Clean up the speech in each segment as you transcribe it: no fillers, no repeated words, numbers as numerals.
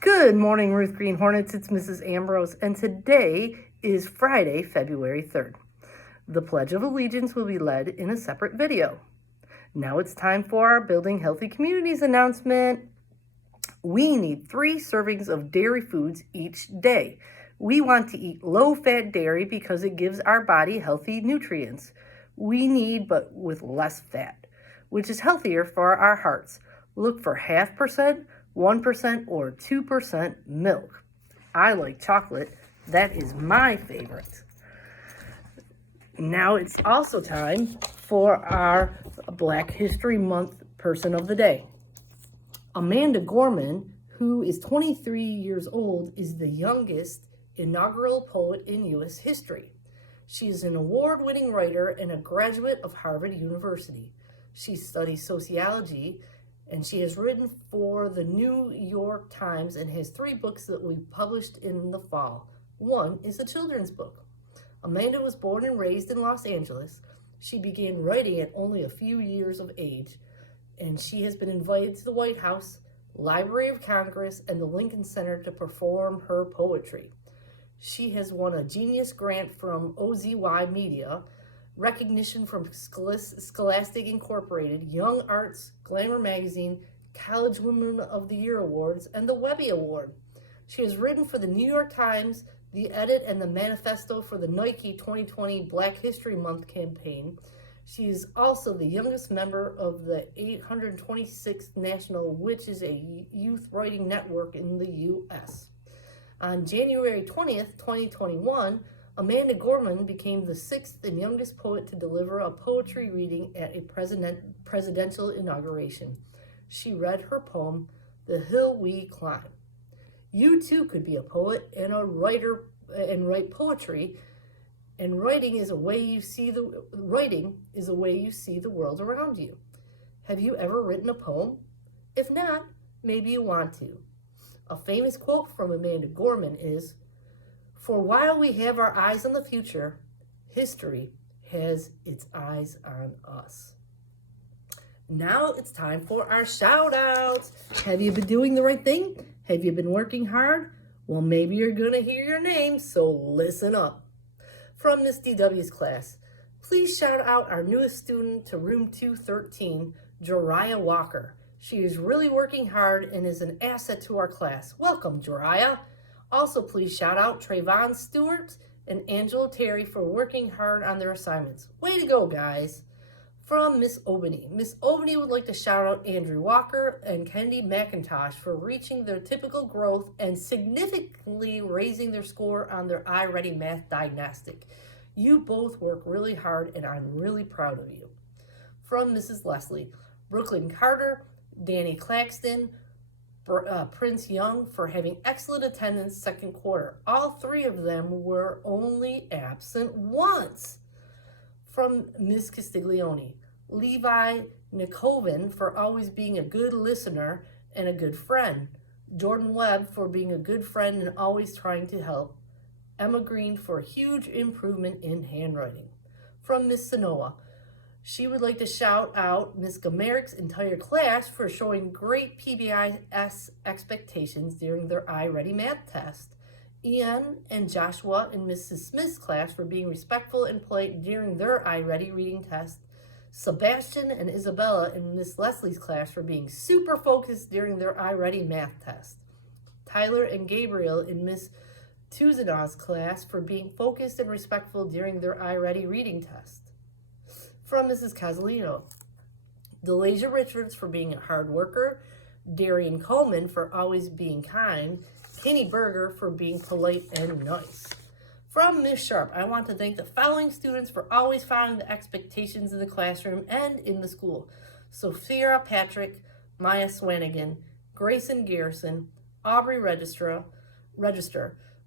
Good morning, Ruth Green Hornets. It's Mrs. Ambrose, and today is Friday, February 3rd. The Pledge of Allegiance will be led in a separate video. Now it's time for our Building Healthy Communities announcement. We need 3 servings of dairy foods each day. We want to eat low-fat dairy because it gives our body healthy nutrients. We need, but with less fat, which is healthier for our hearts. Look for 0.5%, 1%, or 2% milk. I like chocolate. That is my favorite. Now it's also time for our Black History Month person of the day. Amanda Gorman, who is 23 years old, is the youngest inaugural poet in U.S. history. She is an award-winning writer and a graduate of Harvard University. She studies sociology, and she has written for the New York Times and has 3 books that will be published in the fall. One is a children's book. Amanda was born and raised in Los Angeles. She began writing at only a few years of age, and she has been invited to the White House, Library of Congress, and the Lincoln Center to perform her poetry. She has won a Genius Grant from OZY Media, recognition from Scholastic Incorporated, Young Arts, Glamour Magazine, College Women of the Year Awards, and the Webby Award. She has written for the New York Times, the edit, and the manifesto for the Nike 2020 Black History Month campaign. She is also the youngest member of the 826th National, which is a youth writing network in the U.S. On January 20th, 2021, Amanda Gorman became the 6th and youngest poet to deliver a poetry reading at a presidential inauguration. She read her poem, The Hill We Climb. You too could be a poet and a writer and write poetry, and writing is a way you see the world around you. Have you ever written a poem? If not, maybe you want to. A famous quote from Amanda Gorman is, "For while we have our eyes on the future, history has its eyes on us." Now it's time for our shout outs. Have you been doing the right thing? Have you been working hard? Well, maybe you're going to hear your name, so listen up. From Miss DW's class, please shout out our newest student to room 213, Jariah Walker. She is really working hard and is an asset to our class. Welcome, Jariah. Also, please shout out Trayvon Stewart and Angela Terry for working hard on their assignments. Way to go, guys. From Miss Obany. Miss Obany would like to shout out Andrew Walker and Kendi McIntosh for reaching their typical growth and significantly raising their score on their iReady math diagnostic. You both work really hard and I'm really proud of you. From Mrs. Leslie, Brooklyn Carter, Danny Claxton, Prince Young for having excellent attendance second quarter. All 3 of them were only absent once. From Ms. Castiglione, Levi Nicoven for always being a good listener and a good friend. Jordan Webb for being a good friend and always trying to help. Emma Green for a huge improvement in handwriting. From Ms. Sanoa, she would like to shout out Ms. Gamerik's entire class for showing great PBIS expectations during their iReady math test. Ian and Joshua in Mrs. Smith's class for being respectful and polite during their iReady reading test. Sebastian and Isabella in Miss Leslie's class for being super focused during their iReady math test. Tyler and Gabriel in Miss Tuzanaw's class for being focused and respectful during their iReady reading test. From Mrs. Casalino, Delasia Richards for being a hard worker, Darian Coleman for always being kind, Kenny Berger for being polite and nice. From Ms. Sharp, I want to thank the following students for always following the expectations in the classroom and in the school. Sophia Patrick, Maya Swanigan, Grayson Garrison, Aubrey Register,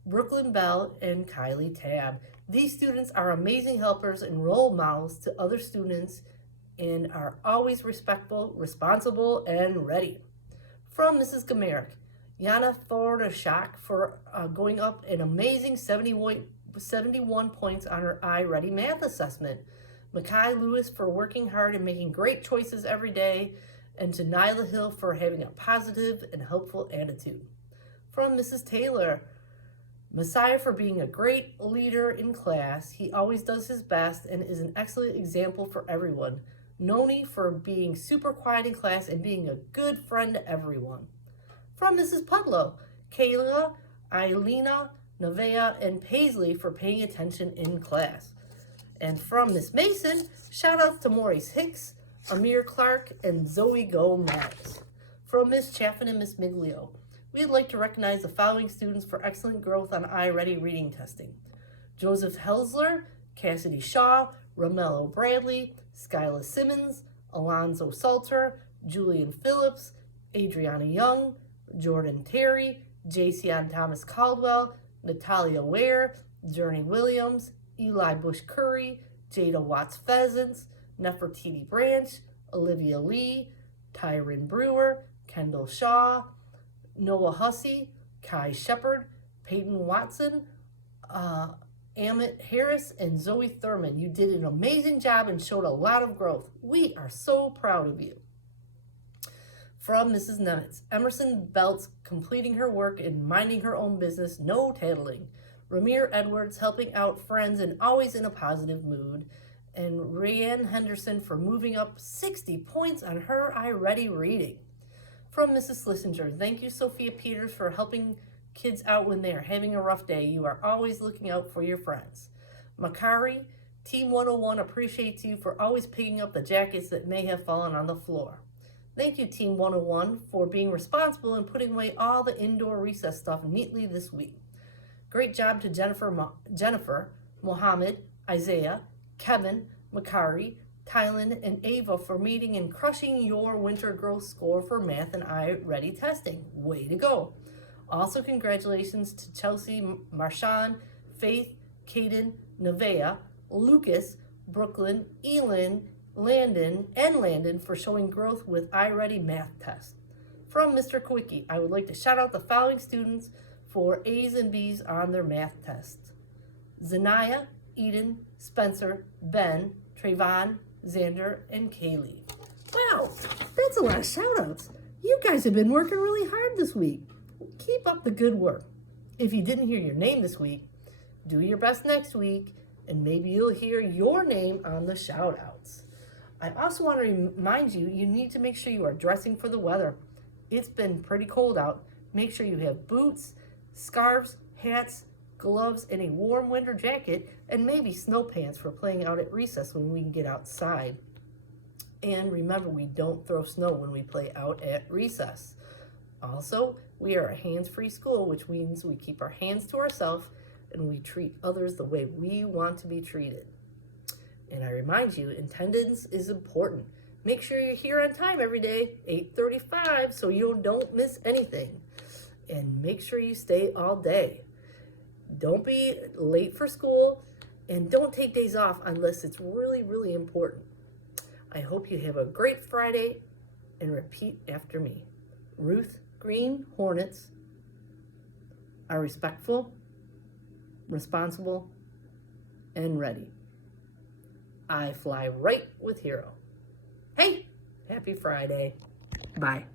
Brooklyn Bell, and Kylie Tab. These students are amazing helpers and role models to other students and are always respectful, responsible, and ready. From Mrs. Gamerik, Yana Thordashak for going up an amazing 71 points on her iReady math assessment. Makai Lewis for working hard and making great choices every day. And to Nyla Hill for having a positive and helpful attitude. From Mrs. Taylor, Messiah for being a great leader in class. He always does his best and is an excellent example for everyone. Noni for being super quiet in class and being a good friend to everyone. From Mrs. Pudlow, Kayla, Eilina, Nevaeh, and Paisley for paying attention in class. And from Miss Mason, shout outs to Maurice Hicks, Amir Clark, and Zoe Gomez. From Miss Chaffin and Miss Miglio, we'd like to recognize the following students for excellent growth on iReady reading testing. Joseph Helsler, Cassidy Shaw, Romello Bradley, Skyla Simmons, Alonzo Salter, Julian Phillips, Adriana Young, Jordan Terry, Jason Thomas Caldwell, Natalia Ware, Journey Williams, Eli Bush Curry, Jada Watts Pheasants, Nefertiti Branch, Olivia Lee, Tyron Brewer, Kendall Shaw, Noah Hussey, Kai Shepard, Peyton Watson, Amit Harris, and Zoe Thurman. You did an amazing job and showed a lot of growth. We are so proud of you. From Mrs. Nemitz, Emerson Belts completing her work and minding her own business, no tattling. Ramir Edwards helping out friends and always in a positive mood. And Rayanne Henderson for moving up 60 points on her iReady reading. From Mrs. Slissinger, thank you, Sophia Peters, for helping kids out when they are having a rough day. You are always looking out for your friends. Makari, Team 101 appreciates you for always picking up the jackets that may have fallen on the floor. Thank you, Team 101, for being responsible and putting away all the indoor recess stuff neatly this week. Great job to Jennifer, Mohammed, Isaiah, Kevin, Makari, Tylen, and Ava for meeting and crushing your winter growth score for math and iReady testing. Way to go. Also, congratulations to Chelsea, Marshawn, Faith, Caden, Nevaeh, Lucas, Brooklyn, Elin, Landon for showing growth with iReady math test. From Mr. Quickie, I would like to shout out the following students for A's and B's on their math tests. Zanaya, Eden, Spencer, Ben, Trayvon, Xander, and Kaylee. Wow, that's a lot of shout outs. You guys have been working really hard this week. Keep up the good work. If you didn't hear your name this week, do your best next week, and maybe you'll hear your name on the shout outs. I also want to remind you, you need to make sure you are dressing for the weather. It's been pretty cold out. Make sure you have boots, scarves, hats, gloves, and a warm winter jacket, and maybe snow pants for playing out at recess when we can get outside. And remember, we don't throw snow when we play out at recess. Also, we are a hands-free school, which means we keep our hands to ourselves and we treat others the way we want to be treated. And I remind you, attendance is important. Make sure you're here on time every day, 8:35, so you don't miss anything. And make sure you stay all day. Don't be late for school, and don't take days off unless it's really, really important. I hope you have a great Friday, and repeat after me. Ruth Green Hornets are respectful, responsible, and ready. I fly right with Hero. Hey, happy Friday. Bye.